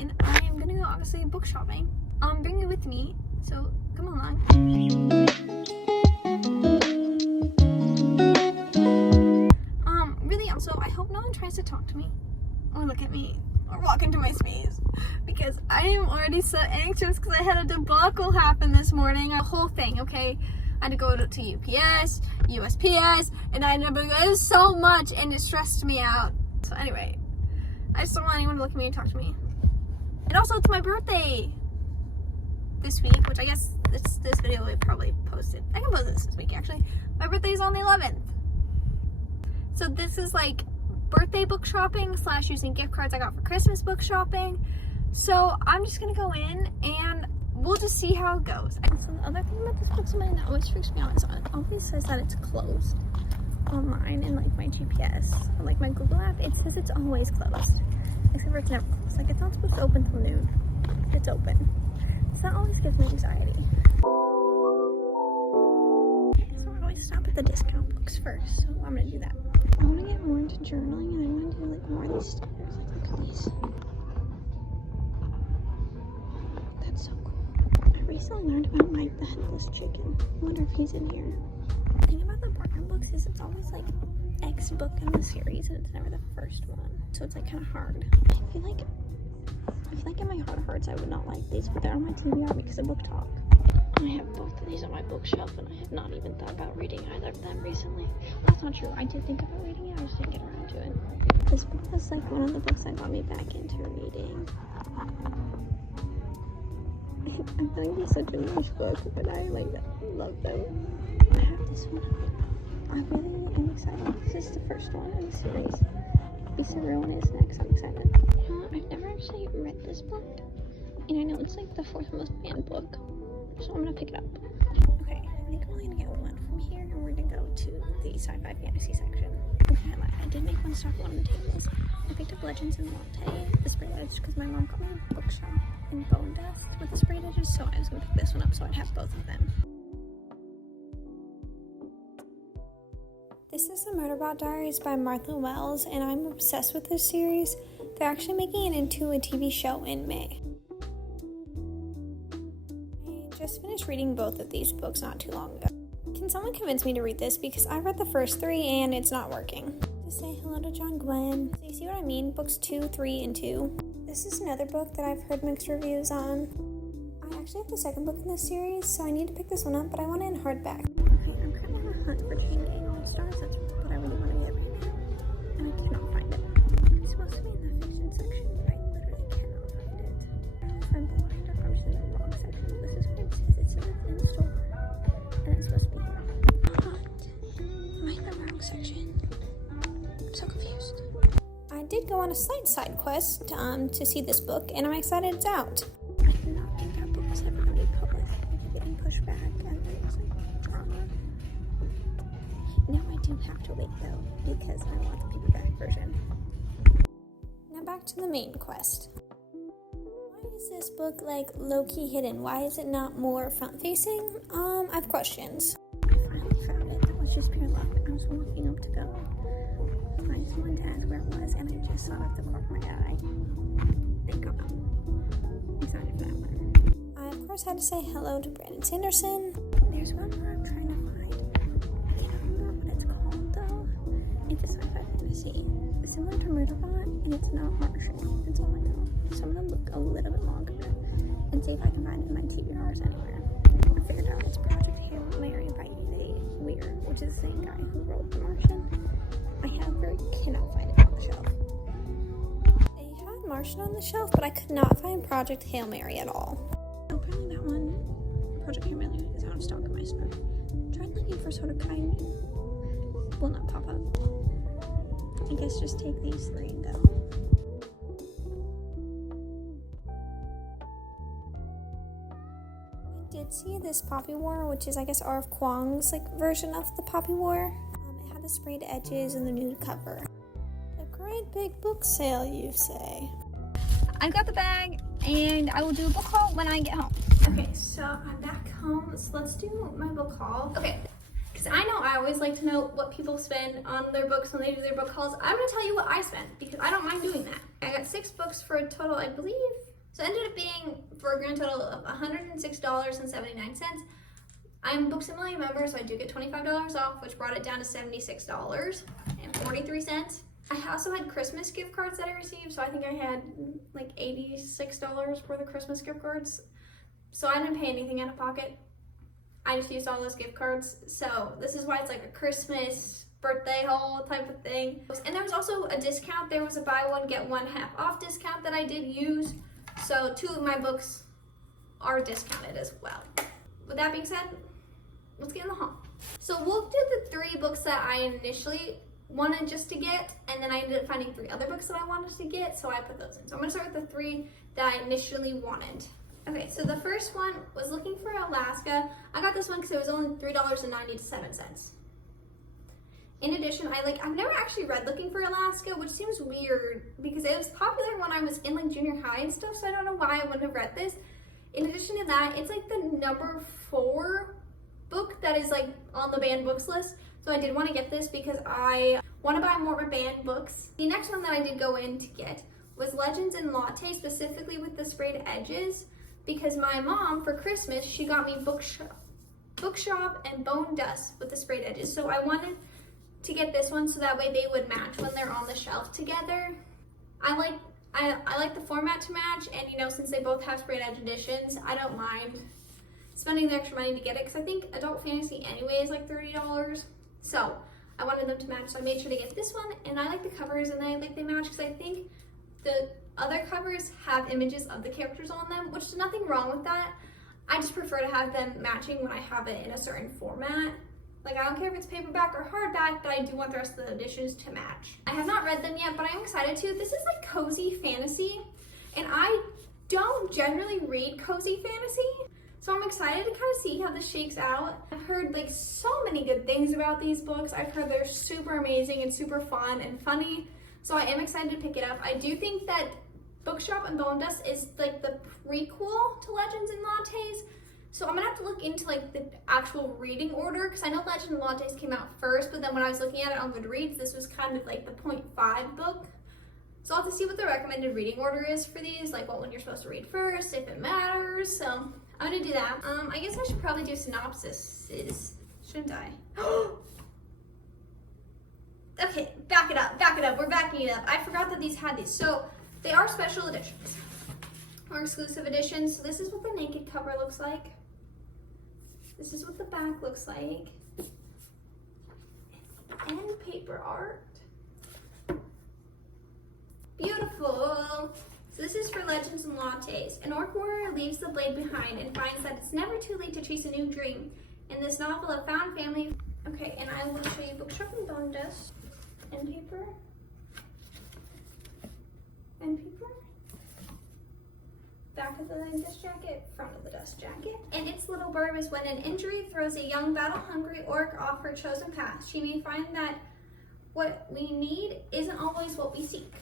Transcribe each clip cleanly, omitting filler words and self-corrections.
in, I am gonna go obviously book shopping. Bring it with me, so come along. Really also, I hope no one tries to talk to me or look at me or walk into my space, because I am already so anxious because I had a debacle happen this morning. A whole thing, okay? I had to go to UPS, USPS, and it was so much and it stressed me out. So anyway, I just don't want anyone to look at me and talk to me. And also, it's my birthday this week, which I guess this video will probably posted. I can post this week actually. My birthday is on the 11th. So this is like birthday book shopping / using gift cards I got for Christmas book shopping. So I'm just gonna go in and we'll just see how it goes. And so the other thing about this book that always freaks me out is it always says that it's closed online in like my GPS or like my Google app. It says it's always closed, except for it's never closed. Like it's not supposed to open till noon. It's open. So that always gives me anxiety. So I always stop at the discount books first, so I'm gonna do that. I want to get more into journaling, and I want to do like more of these stickers. Like look at these. That's so cool. I recently learned about Mike the Headless Chicken. I wonder if he's in here. The thing about the partner books is it's always like X book in the series, and it's never the first one, so it's like kind of hard. I feel like in my heart of hearts I would not like these, but they're on my TBR because of Book Talk. I have both of these on my bookshelf, and I have not even thought about reading either of them recently. That's not true. I did think about reading it, I just didn't get around to it. This book was like one of the books that got me back into reading. I'm telling you, such a niche book, but I like love them. I have this one. I really am excited. This is the first one in the series. The real one is next. I'm excited. I've never actually read this book, and I know it's like the 4th most banned book, so I'm gonna pick it up. Okay, I think I'm only gonna get one from here, and we're gonna go to the sci-fi fantasy section. Okay, I did make one stop at one of the tables. I picked up Legends and Latte, the sprayed edge, because my mom got me a bookshelf in Bone Dust with the sprayed edges, so I was gonna pick this one up so I'd have both of them. This is the Murderbot Diaries by Martha Wells, and I'm obsessed with this series. They're actually making it into a TV show in May. I just finished reading both of these books not too long ago. Can someone convince me to read this, because I read the first 3 and it's not working. To say hello to John Gwen. So you see what I mean? Books 2, 3, and 2. This is another book that I've heard mixed reviews on. I actually have the second book in this series, so I need to pick this one up, but I want it in hardback. Okay, I'm currently on a hunt for Chain Gang All-Stars. That's what I really want to get right now, and I cannot find it. It's supposed to be in the fiction section, but I literally cannot find it. I don't know if I'm blind or if I'm just in the wrong section. This is what it says. It says it's in the store, and it's supposed to be here. But am I in the wrong section? I'm so confused. I did go on a slight side quest to see this book, and I'm excited it's out. I did not think that book was ever going to be published. I keep getting pushed back, and then it was like drama. Now I do have to wait though, because I want the paperback version. Now back to the main quest. Why is this book like low-key hidden? Why is it not more front-facing? I have questions. I finally found it. That was just pure luck. I was walking up to go find someone to ask where it was, and I just saw it at the corner of my eye. Thank God. I'm excited for that one. I of course had to say hello to Brandon Sanderson. There's one more I'm trying to find. I can't remember what it's called though. It's a sci-fi fantasy. It's similar to Murderbot, and it's not Martian. That's all I know. So I'm gonna look a little bit longer and see if I can find it in my TBRs anywhere. I figured out it's Project Hail Mary by E.A. Weir, which is the same guy who wrote The Martian. I cannot find it on the shelf. I had Martian on the shelf, but I could not find Project Hail Mary at all. Apparently that one, Project Hail Mary, is out of stock in my store. Tried looking for Sort of Kind. Will not pop up. I guess just take these 3 and go. I did see this Poppy War, which is I guess R.F. Kuang's like version of the Poppy War. It had the sprayed edges and the nude cover. A great big book sale, you say. I've got the bag, and I will do a book haul when I get home. Okay, so I'm back home, so let's do my book haul. Okay, because I know I always like to know what people spend on their books when they do their book hauls. I'm going to tell you what I spent, because I don't mind doing that. I got 6 books for a total, I believe, So it ended up being for a grand total of $106.79. I'm a Booksimilar member, so I do get $25 off, which brought it down to $76.43. I also had Christmas gift cards that I received, so I think I had like $86 for the Christmas gift cards. So I didn't pay anything out of pocket. I just used all those gift cards. So this is why it's like a Christmas birthday haul type of thing. And there was also a discount. There was a buy one, get one half off discount that I did use. So 2 of my books are discounted as well. With that being said, let's get in the haul. So we'll do the 3 books that I initially wanted just to get, and then I ended up finding 3 other books that I wanted to get, so I put those in. So I'm gonna start with the 3 that I initially wanted. Okay, so the first one was looking for Alaska. I got this one because it was only $3.97. In addition, I've never actually read Looking for Alaska, which seems weird because it was popular when I was in like junior high and stuff, so I don't know why I wouldn't have read this. In addition to that, it's like the number 4 book that is like on the banned books list. So I did want to get this because I want to buy more banned books. The next one that I did go in to get was Legends and Latte, specifically with the sprayed edges, because my mom for Christmas, she got me Bookshop and Bone Dust with the sprayed edges. So I wanted to get this one so that way they would match when they're on the shelf together. I like the format to match, and you know, since they both have sprayed edge editions, I don't mind spending the extra money to get it because I think adult fantasy anyway is like $30. So I wanted them to match, so I made sure to get this one, and I like the covers and I like they match because I think the other covers have images of the characters on them, which is nothing wrong with that. I just prefer to have them matching when I have it in a certain format. Like, I don't care if it's paperback or hardback, but I do want the rest of the editions to match. I have not read them yet, but I am excited to. This is like cozy fantasy, and I don't generally read cozy fantasy, so I'm excited to kind of see how this shakes out. I've heard like so many good things about these books. I've heard they're super amazing and super fun and funny, so I am excited to pick it up. I do think that Bookshop and Bone Dust is like the prequel to Legends and Lattes, so I'm gonna have to look into like the actual reading order because I know Legends and Lattes came out first, but then when I was looking at it on Goodreads, this was kind of like the 0.5 book. So I'll have to see what the recommended reading order is for these, like what one you're supposed to read first, if it matters. So I'm gonna do that. I guess I should probably do synopsises, shouldn't I? Okay, back it up. We're backing it up. I forgot that these had these. So they are special editions or exclusive editions. So this is what the naked cover looks like. This is what the back looks like. And paper art. Beautiful. So this is for Legends and Lattes. An orc warrior leaves the blade behind and finds that it's never too late to chase a new dream. In this novel, a found family. Okay, and I will show you Bookshop and Bone Dust. And paper. And paper. Back of the dust jacket, front of the dust jacket. And its little blurb is when an injury throws a young battle-hungry orc off her chosen path, she may find that what we need isn't always what we seek.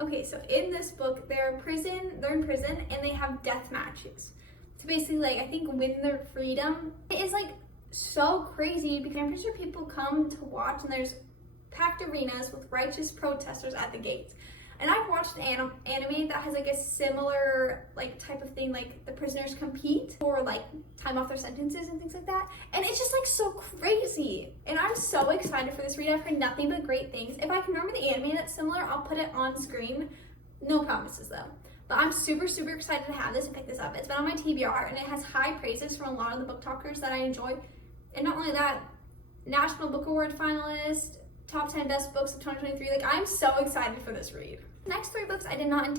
Okay, so in this book, they're in prison, and they have death matches to basically, like, I think win their freedom. It is like so crazy because I'm pretty sure people come to watch, and there's packed arenas with righteous protesters at the gates. And I've watched an anime that has like a similar like type of thing, like the prisoners compete for like time off their sentences and things like that. And it's just like so crazy. And I'm so excited for this read. I've heard nothing but great things. If I can remember the anime that's similar, I'll put it on screen. No promises though. But I'm super, super excited to have this and pick this up. It's been on my TBR and it has high praises from a lot of the book talkers that I enjoy. And not only that, National Book Award finalist, top 10 best books of 2023. Like, I'm so excited for this read. The next 3 books I did not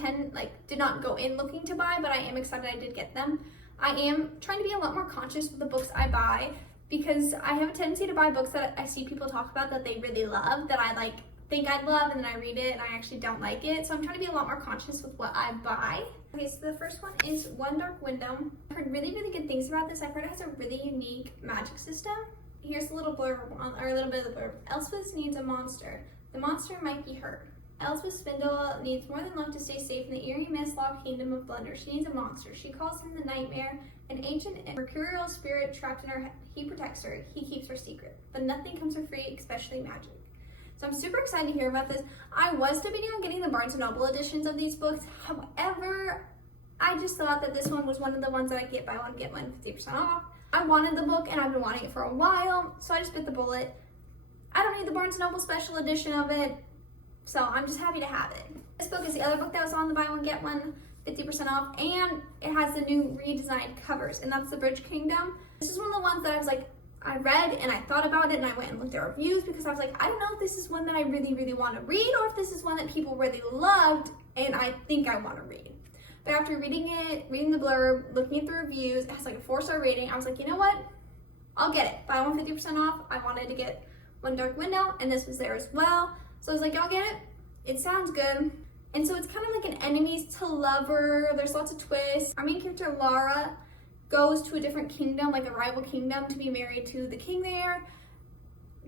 go in looking to buy, but I am excited I did get them. I am trying to be a lot more conscious with the books I buy because I have a tendency to buy books that I see people talk about that they really love, that I like think I'd love, and then I read it and I actually don't like it. So I'm trying to be a lot more conscious with what I buy. Okay, so the first one is One Dark Window. I've heard really, really good things about this. I've heard it has a really unique magic system. Here's a little blurb, or a little bit of the blurb. Elspeth needs a monster. The monster might be her. Elspeth Spindle needs more than luck to stay safe in the eerie mist-locked kingdom of Blunder. She needs a monster. She calls him the Nightmare, an ancient and mercurial spirit trapped in her head. He protects her. He keeps her secret. But nothing comes for free, especially magic. So I'm super excited to hear about this. I was debating on getting the Barnes & Noble editions of these books. However, I I just thought that this one was one of the ones that I get buy one, get one 50% off. I wanted the book and I've been wanting it for a while, so I just bit the bullet. I don't need the Barnes & Noble special edition of it, so I'm just happy to have it. This book is the other book that was on the buy one, get one 50% off, and it has the new redesigned covers, and that's The Bridge Kingdom. This is one of the ones that I was like, I read and I thought about it and I went and looked at reviews because I was like, I don't know if this is one that I really, really want to read or if this is one that people really loved and I think I want to read. But after reading it, reading the blurb, looking at the reviews, it has like a 4-star rating. I was like, you know what? I'll get it. Buy one 50% off. I wanted to get One Dark Window and this was there as well. So I was like, I'll get it. It sounds good. And so it's kind of like an enemies to lover. There's lots of twists. Our main character, Lara, goes to a different kingdom, like a rival kingdom, to be married to the king there,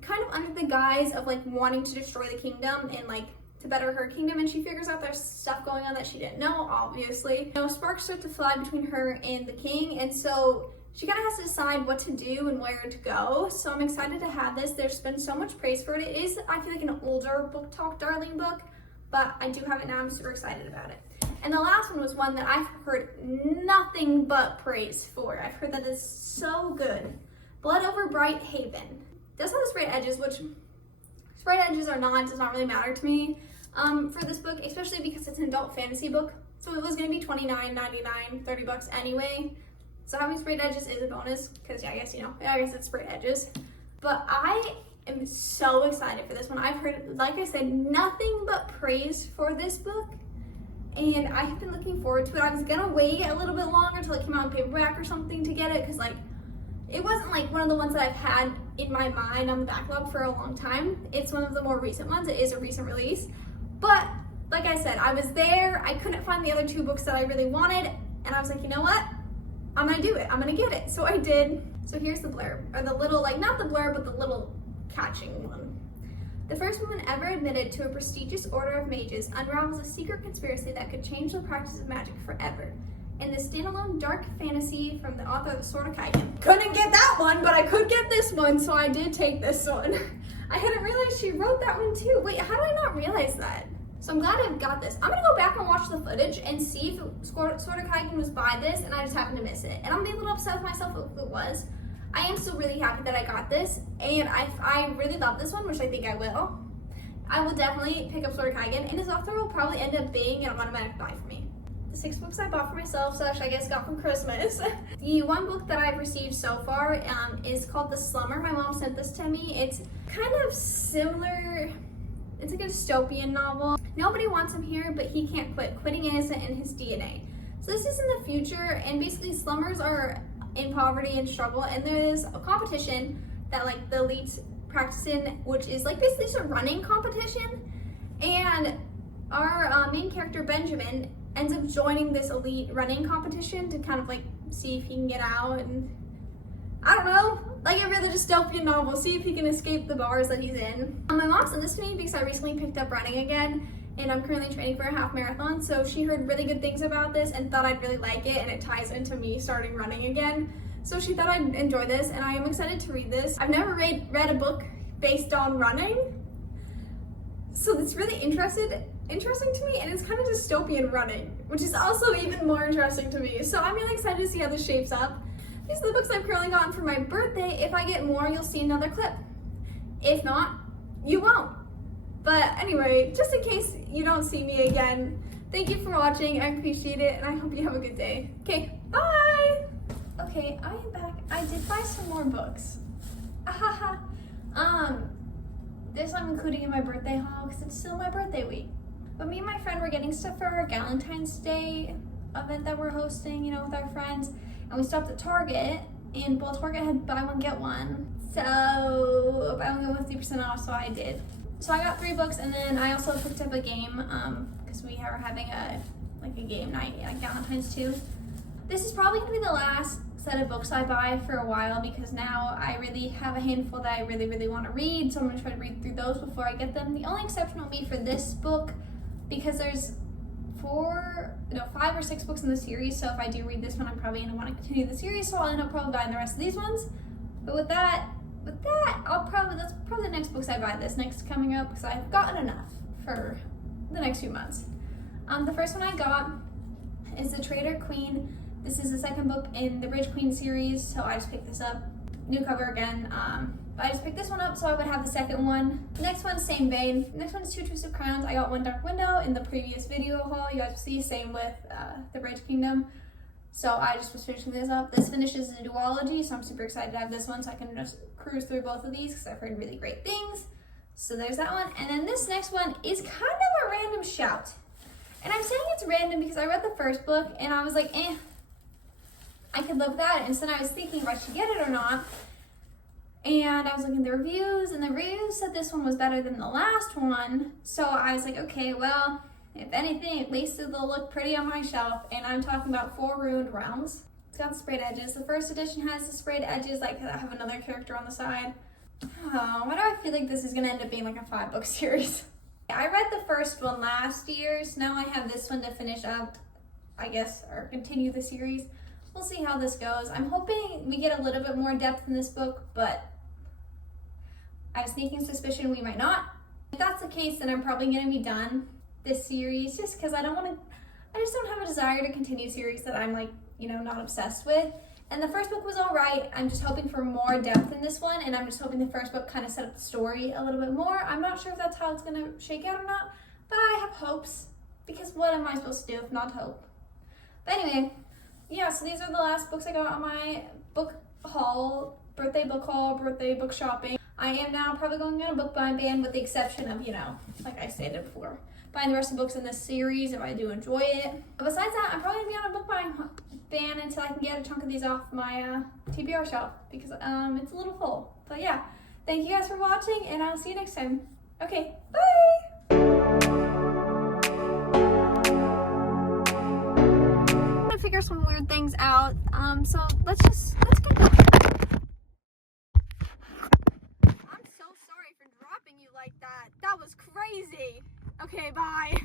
kind of under the guise of like wanting to destroy the kingdom and like to better her kingdom. And she figures out there's stuff going on that she didn't know, obviously. You know, sparks start to fly between her and the king, and so she kind of has to decide what to do and where to go. So I'm excited to have this. There's been so much praise for it. It is, I feel like, an older Book Talk Darling book, but I do have it now. I'm super excited about it. And the last one was one that I've heard nothing but praise for. I've heard that it's so good. Blood Over Bright Haven. It does have the sprayed edges, which sprayed edges or not, does not really matter to me for this book, especially because it's an adult fantasy book. So it was going to be $29.99, $30 anyway. So having sprayed edges is a bonus because, yeah, I guess it's sprayed edges. But I am so excited for this one. I've heard, like I said, nothing but praise for this book. And I have been looking forward to it. I was gonna wait a little bit longer until it came out in paperback or something to get it, because like it wasn't like one of the ones that I've had in my mind on the backlog for a long time. It's one of the more recent ones. It is a recent release. But like I said, I was there. I couldn't find the other 2 books that I really wanted, and I was like, you know what? I'm gonna do it. I'm gonna get it. So I did. So here's the blurb, or the little, like, not the blurb, but the little catching one. The first woman ever admitted to a prestigious order of mages unravels a secret conspiracy that could change the practice of magic forever. In this standalone dark fantasy from the author of The Sword of Kaigen. Couldn't get that one, but I could get this one, so I did take this one. I hadn't realized she wrote that one too. Wait, how did I not realize that? So I'm glad I've got this. I'm gonna go back and watch the footage and see if Sword of Kaigen was by this and I just happened to miss it. And I'm a little upset with myself if it was. I am still really happy that I got this, and I really love this one, which I think I will. I will definitely pick up Sword of Kaigen, and this author will probably end up being an automatic buy for me. The 6 books I bought for myself, / I guess got from Christmas. The one book that I've received so far is called The Slumber. My mom sent this to me. It's kind of similar. It's like a dystopian novel. Nobody wants him here, but he can't quit. Quitting isn't in his DNA. So this is in the future, and basically slummers are in poverty and struggle, and there's a competition that like the elites practice in, which is like basically just a running competition, and our main character Benjamin ends up joining this elite running competition to kind of like see if he can get out, and I don't know, like a really dystopian novel, see if he can escape the bars that he's in. My mom sent this to me because I recently picked up running again, and I'm currently training for a half marathon, so she heard really good things about this and thought I'd really like it, and it ties into me starting running again. So she thought I'd enjoy this, and I am excited to read this. I've never read a book based on running, so it's really interesting to me, and it's kind of dystopian running, which is also even more interesting to me. So I'm really excited to see how this shapes up. These are the books I've currently gotten for my birthday. If I get more, you'll see another clip. If not, you won't. But anyway, just in case you don't see me again, thank you for watching. I appreciate it, and I hope you have a good day. Okay, bye! Okay, I am back. I did buy some more books. Ahaha. This I'm including in my birthday haul because it's still my birthday week. But me and my friend were getting stuff for our Valentine's Day event that we're hosting, you know, with our friends. And we stopped at Target, and well, Target had buy one, get one. So buy one, get one 50% off, so I did. So I got 3 books, and then I also picked up a game because we are having a game night, like Valentine's too. This is probably gonna be the last set of books I buy for a while because now I really have a handful that I really, really want to read, so I'm gonna try to read through those before I get them. The only exception will be for this book because there's 5 or 6 books in the series, so if I do read this one, I'm probably gonna want to continue the series, so I'll end up probably buying the rest of these ones. But with that, that's probably the next books I buy this next coming up because I've gotten enough for the next few months. The first one I got is The Traitor Queen. This is the second book in the Bridge Queen series, so I just picked this up. New cover again. But I just picked this one up so I would have the second one. The next one, same vein. The next one is Two Twisted Crowns. I got One Dark Window in the previous video haul. You guys will see, same with the Bridge Kingdom. So I just was finishing this up. This finishes the duology, so I'm super excited to have this one so I can just cruise through both of these because I've heard really great things. So there's that one. And then this next one is kind of a random shout. And I'm saying it's random because I read the first book and I was like, I could live with that. And so then I was thinking if I should get it or not. And I was looking at the reviews, and the reviews said this one was better than the last one. So I was like, okay, well, if anything, at least it'll look pretty on my shelf. And I'm talking about Four Ruined Realms. It's got sprayed edges. The first edition has the sprayed edges, like I have another character on the side. Oh, why do I feel like this is gonna end up being like a 5-book series? I read the first one last year, so now I have this one to finish up, I guess, or continue the series. We'll see how this goes. I'm hoping we get a little bit more depth in this book, but I have a sneaking suspicion we might not. If that's the case, then I'm probably gonna be done this series just because I just don't have a desire to continue a series that I'm like, not obsessed with. And the first book was all right. I'm just hoping for more depth in this one, and I'm just hoping the first book kind of set up the story a little bit more. I'm not sure if that's how it's gonna shake out or not, but I have hopes because what am I supposed to do if not hope? But anyway, yeah, so these are the last books I got on my book haul, birthday book shopping. I am now probably going on a book buying ban with the exception of, like I stated before, buying the rest of the books in this series if I do enjoy it. But besides that, I'm probably going to be on a book buying ban until I can get a chunk of these off my TBR shelf because it's a little full. But yeah, thank you guys for watching and I'll see you next time. Okay, bye! I'm gonna figure some weird things out. So let's get going. I'm so sorry for dropping you like that. That was crazy. Okay, bye.